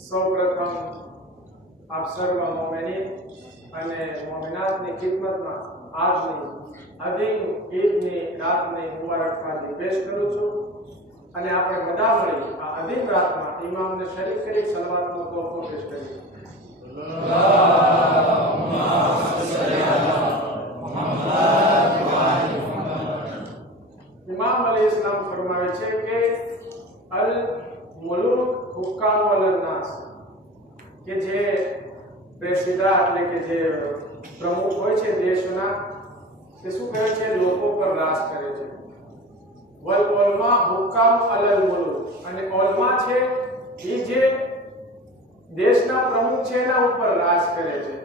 સૌપ્રથમ આપ સર્વ મોમિનીન અને મોમિનાતની ખિદમતમાં આજની અદીમ ઈદની રાતની મુબારકબાદી પેશ કરું છું અને આપણે બધા મળી આ અદીમ રાતમાં ઇમામને શરીક કરી સલાવતનો તોહફો પેશ કરીએ. ઇમામ અલૈહિસ્સલામ ફરમાવે છે કે અલ મુલુક હુકામ વલ નાસ, કે જે પ્રેસિડા એટલે કે જે પ્રમુખ હોય છે દેશના, તે શું કહે છે? લોકો પર રાજ કરે છે. વલ ઉલમા હુકામ અલ મુલુક, અને ઉલમા છે એ જે દેશના પ્રમુખ છે એના ઉપર રાજ કરે છે.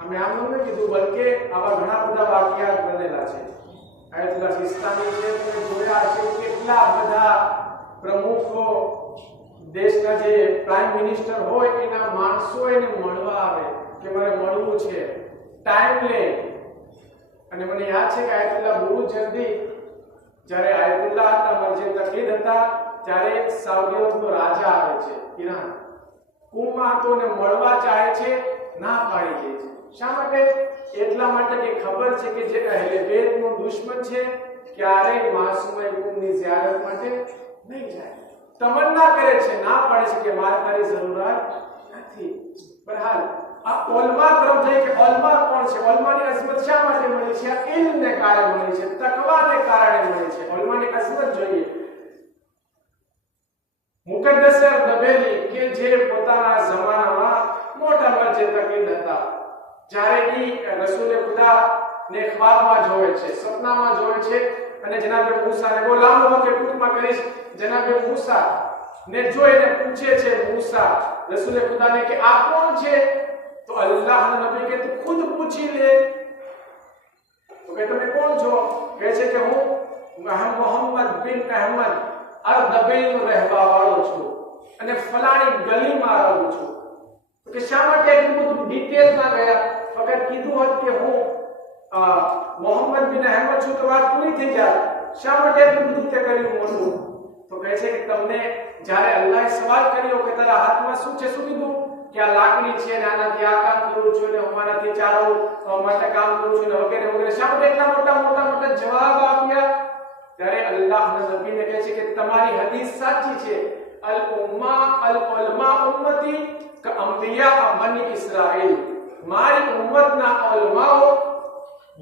અમે આમ નથી કીધું, બલકે આવા ઘણા બધા વાક્યાત બનેલા છે. આયતુલ્લાહ સિસ્તાની છે, તમે જોયા છે કેટલા બધા પ્રમુખો દેશના જે પ્રાઇમ મિનિસ્ટર હોય એના માણસો એને મળવા આવે કે મારે મળવું છે, ટાઈમ લે. અને મને યાદ છે કે આયતુલ્લાહ બહુ જલ્દી, જ્યારે આયતુલ્લાહ હતા, મર્જે તકલીદ હતા, ત્યારે સાઉદીનો રાજા આવે છે ઈરાન, કુમાં તો ને મળવા ચાહે છે, ના પાડી દે છે. શા માટે? એટલા માટે કે ખબર છે કે જે અહેલે બેતનો દુશ્મન છે ક્યારેય માસૂમય કુમની ઝિયારત માટે નહીં જાય. તમન્ના કરે છે, ના પાડે છે કે મારે તારી જરૂરત નથી. બહરહાલ આ ઉલમા તરફ જાય કે ઉલમા કોણ છે? ઉલમાની અઝમત શા માટે મળી છે? ઇલ્મને કારણે મળી છે, તકવાને કારણે મળી છે. ઉલમાની અઝમત જોઈએ. મુકદ્દસ દબેલી કે જે પોતાના જમાનામાં મોટા મર્જે તકલીદ હતા, જ્યારે ઈ રસૂલ ખુદા ને ખ્વાબમાં જોવે છે, સપનામાં જોવે છે, અને જનાબે મૂસા ને બહુ લાંબુ વખત ટૂંકમાં કરીશ, જનાબે મૂસા ને જોઈને પૂછે છે મૂસા રસૂલ ખુદા ને કે આ કોણ છે? તો અલ્લાહના નબી કે તું ખુદ પૂછી લે. તો કે તમે કોણ છો? કહે છે કે હું મોહમ્મદ બિન અહેમદ અરદબીલ રહેવાવાળો છું અને ફલાણી ગલીમાં રહું છું. તો કે શા માટે એટલું બધું ડિટેલમાં ગયા? ફક્ત કીધું હોત કે હું મોહમ્મદ બિન અહેમદ છું તો વાત પૂરી થઈ જાય. શા માટે એટલું બધું તે કર્યું મોટું? તો કહે છે કે તમને જ્યારે અલ્લાહે સવાલ કર્યો કે તારા હાથમાં શું છે, શું કીધું? કે આ લાકડી છે ને આનાથી આ કામ કરું છું ને અમારાથી ચારો માટે કામ કરું છું ને વગેરે વગેરે. શા માટે એટલા મોટા જવાબ આપ્યા? ત્યારે અલ્લાહના નબીને કહે છે કે તમારી હદીસ સાચી છે. અલ ઉલમા ઉમ્મતી ક અંબિયા બની ઇસ્રાઈલ. મારી ઉમ્મતના ઉલમાઓ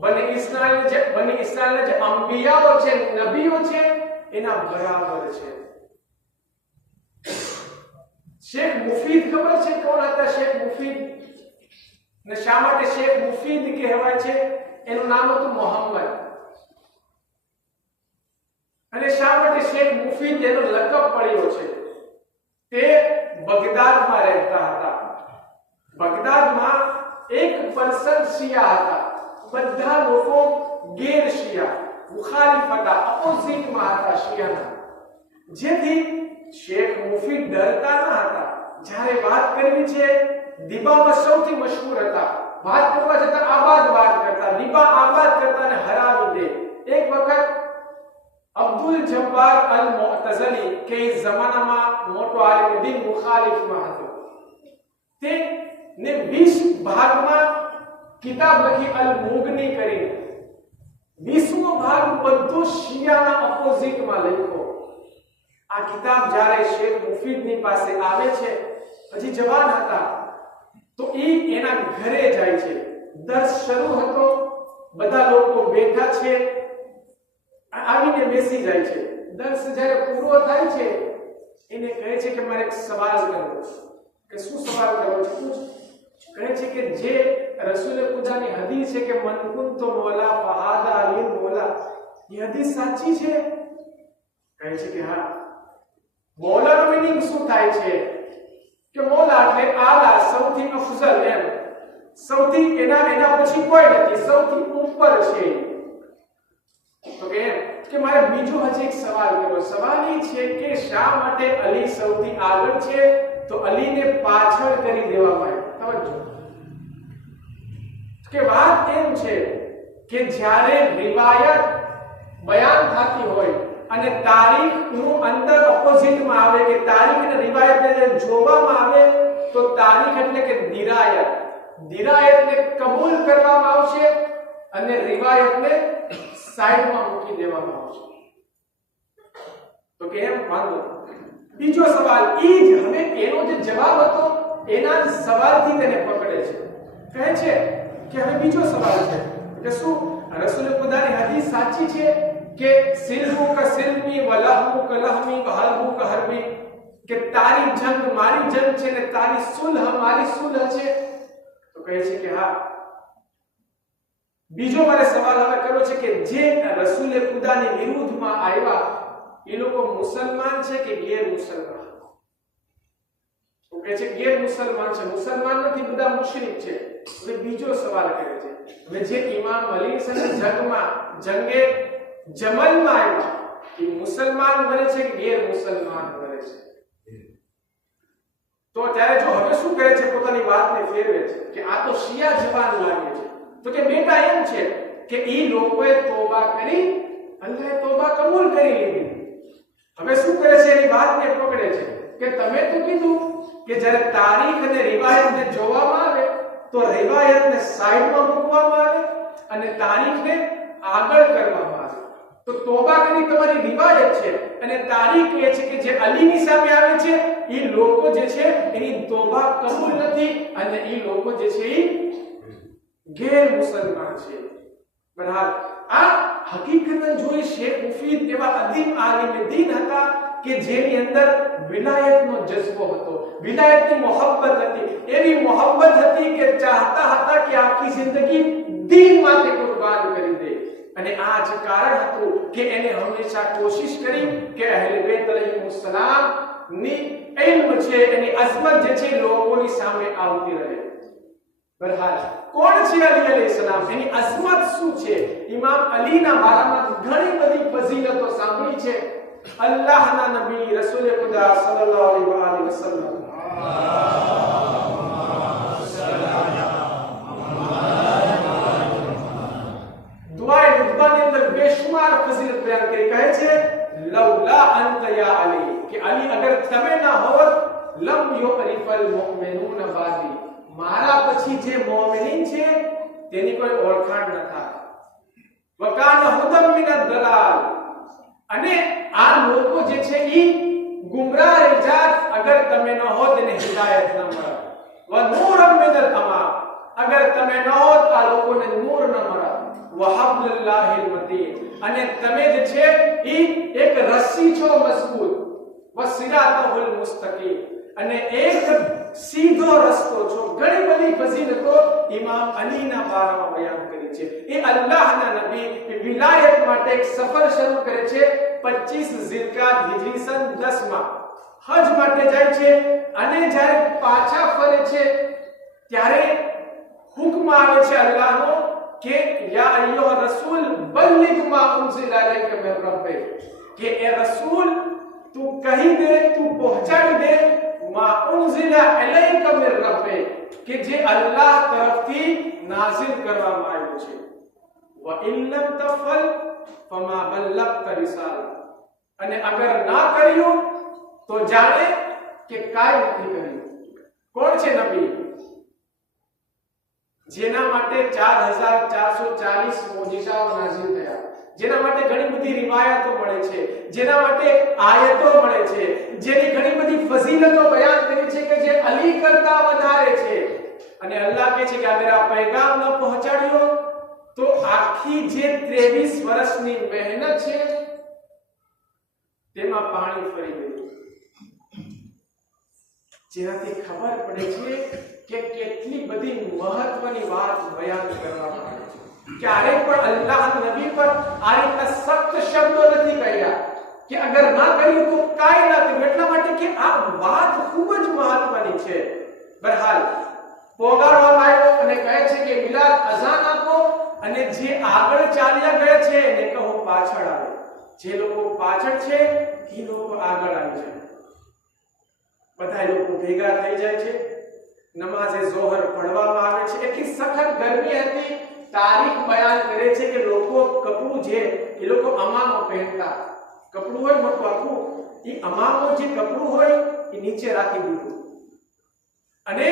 બની ઇસ્રાઈલના જે અંબિયાઓ છે, નબીઓ છે, એના બરાબર છે. શેખ મુફીદ ખબર છે કોણ હતા? શેખ મુફીદ. ને શા માટે શેખ મુફીદ કહેવાય છે? એનું નામ હતું મોહમ્મદ. અને શા માટે શેખ મુફીદ એનો લકબ પડ્યો છે? તે બગદાદમાં રહેતા હતા. બગદાદમાં 1% શિયા હતા, બધા લોકો ગેર શિયા, મુખાલિફ હતા, અપોઝિટમાં હતા શિયાના. જેથી શેખ મુફીદ ડરતા ન હતા. જ્યારે વાત કરવી છે, દિબામાં સૌથી મશહૂર હતા. વાત કરવા જતા આબાદ વાત કરતા, દિબા આબાદ કરતા ને હરાવી દે. એક વખત અબ્દુલ જબ્બાર અલ મુઅતઝલી કે જમાનામાં મોટો આલિમ દીન મુખાલિફમાં હતો, તે ને 20 ભાગમાં કિતાબ લખી અલ મુગની કરીને. 20મો ભાગ બધો શિયાના ઓપોઝિટમાં લખ્યો. આ કિતાબ જ્યારે શેખ મુફીદની પાસે આવે છે, હજી જવાન હતા, તો એના ઘરે જાય છે. દર્સ શરૂ હતો, બધા લોકો બેઠા છે, આવીને બેસી જાય છે. દર્સ જ્યારે પૂરો થાય છે, એને કહે છે કે મારે એક સવાલ કરવો છે. કે શું સવાલ કરવો છે? પૂછ. કહે છે કે જે રસૂલ ખુદાની હદીસ છે કે મન કુંતો મૌલા ફહાદા અલી મૌલા, એ હદીસ સાચી છે? કહે છે કે હા. મૌલાનો મીનિંગ શું થાય છે? કે મૌલા એટલે આલા, સૌથી અફઝલ, એમ સૌથી, એના પછી કોઈ નથી, સૌથી ઉપર છે. તો કે મારે બીજો હજી એક સવાલ કરવો. સવાલ એ છે કે શા માટે અલી સૌથી આગળ છે તો અલીને પાછળ કરી દેવામાં આવ્યો? તવજ્જો. કે વાત એમ છે કે જ્યારે રિવાયત બયાન થતી હોય, અને તારીખનું અંદર ઓપોઝિટમાં આવે કે તારીખ અને રિવાયતને જોવામાં આવે તો તારીખ એટલે કે દિરાયત, દિરાયતને કબૂલ કરવામાં આવશે અને રિવાયતને સાઈડમાં મૂકી દેવામાં આવશે. તો કેમ વાંધો. બીજો સવાલ ઈ જ હવે એનો જે જવાબ હતો એના સવાલથી તેને પકડે છે. કહે છે કે હવે બીજો સવાલ છે કે શું રસૂલ ખુદાની હદીસ સાચી છે કે સિલહુ કા સિલમી વલહુ કા લહમી વહરબુ કા હરબી, કે તારી જંગ મારી જંગ છે ને તારી સુલહ મારી સુલહ છે? તો કહે છે કે હા. બીજો મારે સવાલ હવે કર્યો છે કે જે રસૂલ ખુદાની વિરુદ્ધમાં આવ્યા એ લોકો મુસલમાન છે કે ગેર મુસલમાન? તો કહે છે ગેર મુસલમાન છે, મુસલમાન નથી, બધા મુશરિક છે. હવે બીજો સવાલ કરે છે હવે જે ઇમામ અલી સાથે જંગે જમલમાં આવ્યા એ મુસલમાન બને છે કે ગેર મુસલમાન બને છે? તો ત્યારે જો હવે શું કરે છે, પોતાની વાતને ફેરવે છે કે આ તો શિયા જવાન લાગે છે. તો કે બેટા એમ છે કે ઈ લોકોએ તોબા કરી, અલ્લાહે તોબા કબૂલ કરી લીધી. હવે શું કરે છે, એની વાતને પકડે છે કે તમે તો કીધું કે જ્યારે તારીખ અને રિવાયતને જોવામાં આવે તો રિવાયતને સાઈડમાં મૂકવામાં આવે અને તારીખને આગળ કરવામાં આવે. તો તોબા કરી તમારી રિવાયત છે અને તારીખ એ છે કે જે અલીની સામે આવે છે એ લોકો જે છે એની તોબા કબૂલ નથી અને એ લોકો જે છે એ ગેર મુસલમાન છે. બરાબર. આ હકીકતન જોઈ શેખ મુફીદ એવા અદીમ આલિમ દીન હતા કે જેની અંદર વિલાયતનો જજ્બો હતો, વિલાયતની મોહબ્બત હતી. એવી મોહબ્બત હતી કે ચાહતા હતા કે આખી જિંદગી દીન માટે કુરબાન કરી દે. અને આ જ કારણ હતું કે એને હંમેશા કોશિશ કરી કે અહેલે બેત અલૈહિસ્સલામ સલામ ની ઇલ્મ છે, એની અઝમત જે છે લોકોની સામે આવતી રહે. બરહાલ કોણ છે અલી અલૈહિસ્સલામ, એની અઝમત શું છે? ઇમામ અલીના બારામાં ઘણી બધી ફઝીલતો સાંભળી છે. અલ્લાહના નબી રસૂલ ખુદા સલ્લલ્લાહુ અલૈહિ વસલ્લમ દુઆએ રુબાની અંદર બેશુમાર ફઝીલત બયાન કરી. કહે છે લૌલા અંત યા અલી, કે અલી અગર તમે ના હોત લમ યુરિફલ મુમિનૂન બાદી, મારા પછી જે મોમિનીન છે તેની કોઈ ઓળખાણ ન થાય. વકાન હુદમ મિન અદ-દલાલ, અને આ લોકો જે છે ઈ ગુમરાહ ઇજાત અગર તમે ન હો તેને હિદાયત ન મળે. વ નૂરમ મિન અલ-અમામ, અગર તમે ન હો આ લોકોને નૂર ન મળે. વ હબલુલ્લાહિલ મતીન, અને તમે જે છે ઈ એક રસ્સી છો મજબૂત. વ સિરાતુલ મુસ્તકીમ, અને એક સીધો રસ્તો છો. ઘણી બધી ફઝીલતો ઇમામ અલીના બારામાં બયાન કરી છે. એ અલ્લાહના નબી વિલાયત માટે એક સફર શરૂ કરે છે 25 ઝિલકાત હિજરી સન 10 માં હજ માટે જાય છે. અને જ્યારે પાછા ફરે છે ત્યારે હુકમ આવે છે અલ્લાહનો કે યા અય્યુહર રસૂલ બલ્લિગ મા ઉનઝિલા ઇલૈકા મિન રબ્બિક, કે એ રસૂલ તું કહી દે, તું પહોંચાડી દે મા ઉનઝિલા ઇલૈકા મિન રબ્બિક, કે જે અલ્લાહ તરફથી નાઝિલ કરવામાં આવ્યું છે. વ ઇન લમ તફલ ફમા બલ્લગત રિસાલા, અને અગર ના કર્યું તો જાણે કે કાંઈ નથી કર્યું. કોણ છે નબી? જેના માટે 4440 મોજિઝાઓ નાઝિલ થયા, જેના માટે ઘણી બધી રિવાયતો મળે છે, જેના માટે આયતો મળે છે, જેની ઘણી બધી ફઝીલતો બયાન કરી છે કે જે અલી કરતા વધારે છે. અને અલ્લાહ કહે છે કે અગર આ પૈગામ ન પહોંચાડ્યો તો આખી જે 23 વર્ષની મહેનત છે તેમાં પાણી ફરી ગયું. જેનાથી ખબર પડે છે કે કેટલી બધી મહત્વની વાત બયાન કરવામાં આવી છે. ક્યારેય પણ અલ્લાહ નબી પર આ રીતના સખ્ત શબ્દો નથી કહ્યા કે અગર ના કર્યું તો કાંઈ ના કર્યું. એટલા માટે કે આ વાત ખૂબ જ મહત્વની છે. બરહાલ પોગાડવામાં આવ્યો અને કહે છે કે બિલાલ અઝાન આપો, અને જે આગળ ચાલ્યા ગયા છે એને કહો પાછળ આવે. જે લોકો પાછળ છે એ લોકો આગળ આવી જાય. બધા લોકો ભેગા થઈ જાય છે. નમાઝે ઝોહર પઢવામાં આવે છે. એટલી સખત ગરમી હતી. તારીખ બયાન કરે છે કે લોકો કપડું જે એ લોકો અમામો પહેરતા, કપડું હોય મોટું આખું, એ અમામો જે કપડું હોય એ નીચે રાખી દીધું, અને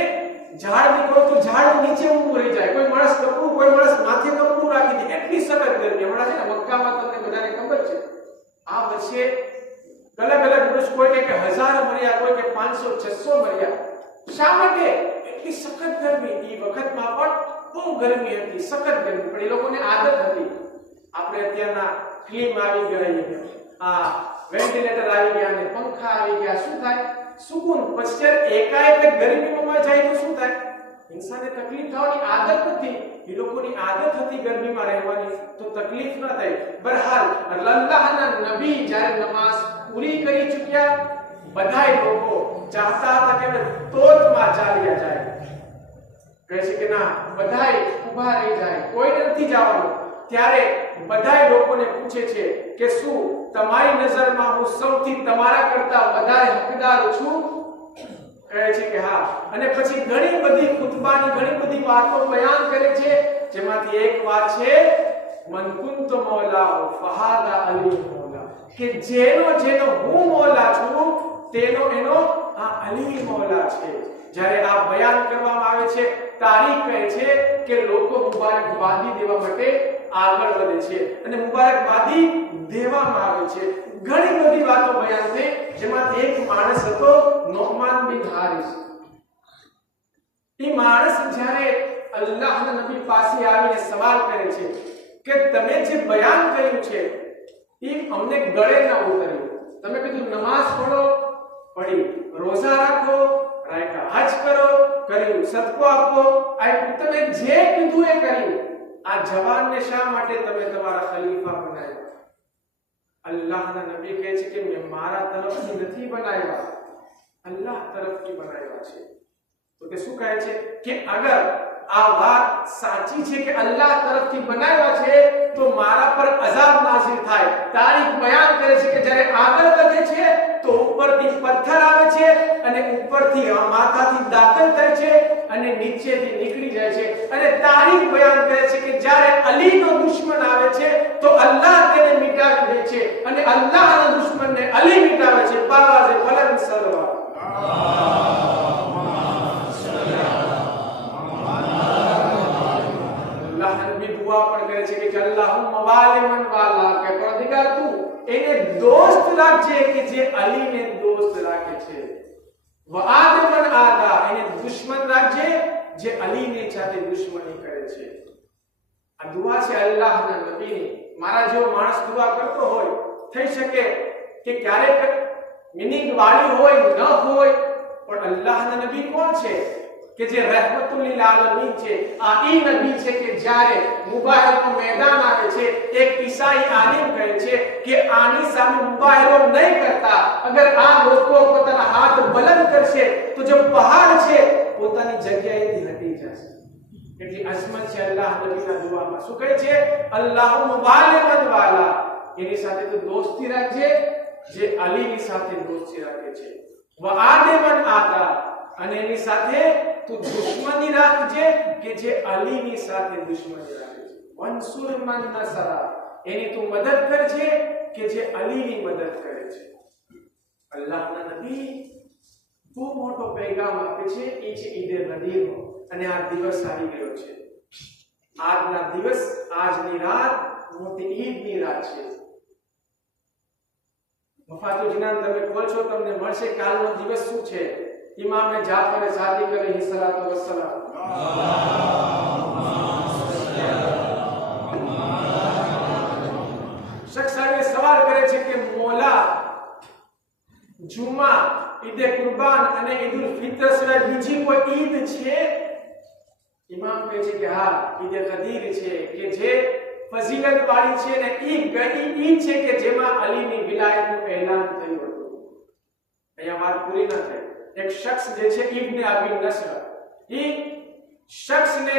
ઝાડ નીકળો તો ઝાડ નીચે ઊભું રહી જાય. કોઈ માણસ કપડું, કોઈ માણસ માથે કપડું રાખી દે. એટલી સખત ગરમી. હમણાં છે ને મક્કામાં, તમને બધાને ખબર છે, આ વર્ષે અલગ અલગ વૃક્ષ, કોઈ કે 1000 મર્યા, કોઈ કે 500 600 મર્યા. શા માટે? એટલી સખત ગરમી. એ વખતમાં પણ બહુ ગરમી હતી, સખત ગરમી, પણ એ લોકોને આદત હતી. આપણે અત્યારના ક્લીમ આવી ગઈ, આ વેન્ટિલેટર આવી ગયા ને પંખા આવી ગયા, શું થાય? સુકૂન. પછી એકાએક ગરમીમાં જાય તો શું થાય? ઇન્સાનને તકલીફ થવાની આદત નથી. એ લોકોની આદત હતી ગરમીમાં રહેવાની, તો તકલીફ ન થઈ. બહરહાલ અલ્લાહના નબી જ્યારે નમાઝ પૂરી કરી ચૂક્યા, બધાય લોકો ચાહતા હતા કે તોતમાં ચાલ્યા જાય. કહે છે કે ના, બધાય ઊભા રહી જાય, કોઈને નથી જવાનું. ત્યારે બધાય લોકોને પૂછે છે કે શું તમારી નજરમાં હું સૌથી તમારા કરતા વધારે હકદાર છું? કહે છે કે હા. અને પછી ઘણી બધી ખુતબાની ઘણી બધી વાતો બયાન કરે છે, જેમાંથી એક વાત છે મન કુંત મૌલા ફહાદા અલી મૌલા, કે જેનો હું મૌલા છું તેનો એનો આ અલી મૌલા છે. જ્યારે આ બયાન કરવામાં આવે છે, તારીખ કહે છે કે લોકો મુબારકબાદી દેવા માટે આગળ વધે છે અને મુબારકબાદી દેવામાં આવે છે. ઘણી બધી વાતો બયાન થઈ, જેમાંથી એક માણસ હતો નોમાન બિન હારિસ. એ માણસ જ્યારે અલ્લાહના નબી પાસે આવીને સવાલ કરે છે કે તમે જે બયાન કર્યું છે એ અમને ગળે ન ઉતર્યું. તમે કીધું નમાઝ પઢો, પઢી, રોઝા રાખો, રાખ્યા, હજ કરો, કર્યું, સદકો આપો, આપ્યું, તમે જે કીધું એ કર્યું. આ જવાનને શા માટે તમે તમારા ખલીફા બનાવ્યા? અલ્લાહના નબી કહે છે કે મેં મારા તરફથી નથી બનાવ્યા, અલ્લાહ તરફથી બનાવ્યા છે. તો તે શું કહે છે કે અગર આ વાત સાચી છે કે અલ્લાહ તરફથી બનાવ્યા છે, તો મારા પર અઝાબ નાઝિલ થાય. તારીખ બયાન કરે છે કે જ્યારે આગળ વધે છે તો ઉપરથી પથ્થર આવે છે અને ઉપરથી માથાથી દાખલ થાય છે અને નીચેથી નીકળી જાય છે. અને તારીખ બયાન કરે છે કે જ્યારે અલીનો દુશ્મન આવે છે તો અલ્લાહ તેને મિટાવી દે છે અને અલ્લાહના દુશ્મનને અલી મિટાવે છે. પાવાઝે ફલન સલવા પણ કરે છે કે અલ્લાહુમ્મા વાલિમન વાલા, કે પરદિગાર તું એને દોસ્ત રાખજે કે જે અલીને દોસ્ત રાખે છે. વઆદમન આદા, એને દુશ્મન રાખજે જે અલીની સાથે દુશ્મની કરે છે. આ દુઆ છે અલ્લાહના નબીની. મારા જેવો માણસ દુઆ કરતો હોય, થઈ શકે કે ક્યારેક મિનિંગ વાળી હોય, ન હોય, પણ અલ્લાહના નબી કોણ છે કે જે રહેમતુલ લીલ આલમીન છે. આ ઈ નબી છે કે જ્યારે મુબાહિરાનું મેદાન આવે છે, એક ઈસાઈ આલિમ કહે છે કે આની સામે મુબાહિરો નહીં કરતા, અગર આ લોકો પોતાના હાથ બલંદ કરશે તો જે પહાડ છે પોતાની જગ્યાએથી હટી જશે. એટલી અઝમત છે અલ્લાહ નબીના દુઆમાં. શું કહે છે? અલ્લાહુમ્મા વાલિમન વાલા, એની સાથે તો દોસ્તી રાખજે જે અલીની સાથે દોસ્તી રાખે છે. વઆદમન આદા, અને એની સાથે તું દુશ્મની રાખજે કે જે અલીની સાથે દુશ્મની રાખે છે. વંસુર મન નસરા, એની તું મદદ કરજે કે જે અલીની મદદ કરે છે. અલ્લાહના નબી બહુ મોટો પૈગામ આપે છે. એ છે ઈદે ગદીરનો. અને આ દિવસ આવી ગયો છે. આજના દિવસ, આજની રાત મોટી ઈદની રાત છે. મફાતુલ જનાન તમે ખોલશો, તમને મળશે કાલનો દિવસ શું છે. ઇમામ જાફર સાદિક અલૈહિ સલાતુ વસ્સલામ, શખ્સ સવાલ કરે છે કે મોલા, જુમા, ઈદે કુરબાન અને ઈદુલ ફિત્ર સિવાય બીજી કોઈ ઈદ છે? ઇમામ કહે છે કે હા, ઈદે ગદીર છે કે જે ફઝીલત વાળી છે ને ઈદ છે કે જેમાં અલીની વિલાયતનું એલાન થયું હતું. અહીંયા વાત પૂરી ન થઈ. એક શખ્સ જે છે ઇબ્ન અબી નસર, એ શખ્સને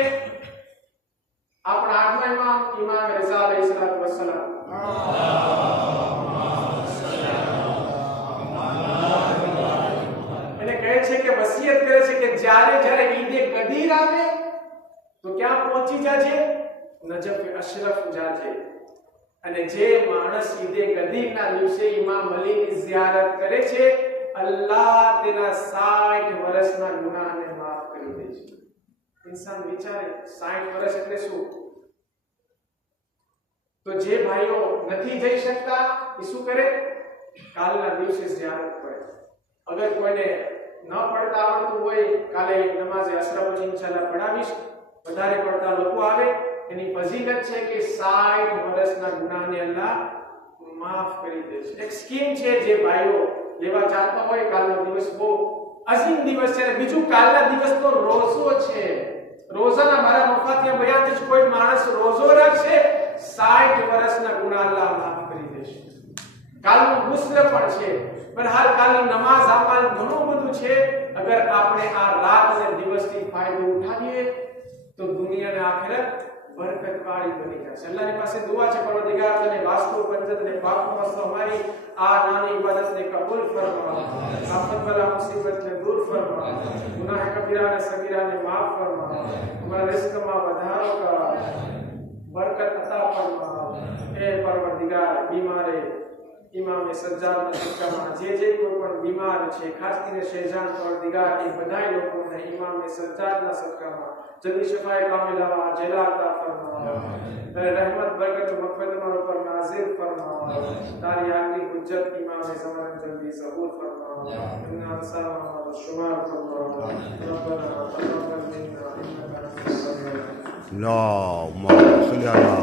આપણા આઠમા ઇમામ રઝા અલૈહિસ્સલાતુ વસ્સલામ એને કહે છે કે વસિયત કરે છે કે જ્યારે ઈદે ગદીર આવે તો ક્યાં પહોંચી જાજે? નજફ અશરફ જાજે. અને જે માણસ ઈદે ગદીરના દિવસે ઇમામ અલીની ઝિયારત કરે છે, અલ્લાહ તેના 60 વર્ષના ગુનાહને માફ કરી દે છે. ઇન્સાન વિચારે 60 વર્ષ એટલે શું? તો જે ભાઈઓ નથી જઈ શકતા એ શું કરે? કાલના દિવસે ઝિયારત કરે. અગર કોઈને ન પડતા આવડતું હોય, કાલે નમાઝે અસર પછી ઇન્શાઅલ્લાહ પઢાવીશ. વધારે પડતા લોકો આવે, એની ફઝીલત છે કે 60 વર્ષના ગુનાહને અલ્લાહ માફ કરી દે છે. એક સ્કીમ છે જે ભાઈઓ લેવા ચાહતા હોય. કાલનો દિવસ બહુ અઝીમ દિવસ છે. બીજું, કાલના દિવસનો રોઝો છે. રોઝાના મારા મફાતિયા બયાનથી જ કોઈ માણસ રોઝો રાખશે, 60 વર્ષના ગુનાહ અલ્લાહ માફ કરી દેશે. કાલનું ગુસ્લ પણ છે. બહરહાલ કાલની નમાઝ આમાલ ઘણું બધું છે. અગર આપણે આ રાત અને દિવસથી ફાયદો ઉઠાવીએ તો દુનિયા અને આખિરત બરકત વાળી બની જશે. અલ્લાહની પાસે દુઆ છે, પરવરદિગાર તને વાસ્તુ પંજત ને પાકમાં અમારી આ નાની ઇબાદતને કબૂલ ફરમા. આફત બલા મુસીબતને દૂર ફરમા. ગુનાહ કબીરા અને સગીરાને માફ ફરમા. અમારા રિઝ્કમાં વધારો કર, બરકત અતા ફરમા. હે પરવરદિગાર, બીમારે ઇમામે સજ્જાદના સદકામાં જે કોઈ પણ બીમાર છે, ખાસ કરીને શેજાન પરવરદિગાર, એ બધાય લોકોને ઇમામે સજ્જાદના સદકામાં જલ્દી શફાએ કામિલા જલા અતા ફરમા. તારી રહેમત બરકત और मग़फ़िरत हमारे ऊपर नाज़िल फरमा. तारी आखिरी हुज्जत इमाम ज़मान जल्दी ज़बूर फरमा. इन्ना अंसार शुमार फरमा. रब्बना तक़ब्बल मिन्ना इन्नका अंतस समीउल अलीम. अल्लाहुम्मा सल्ली अला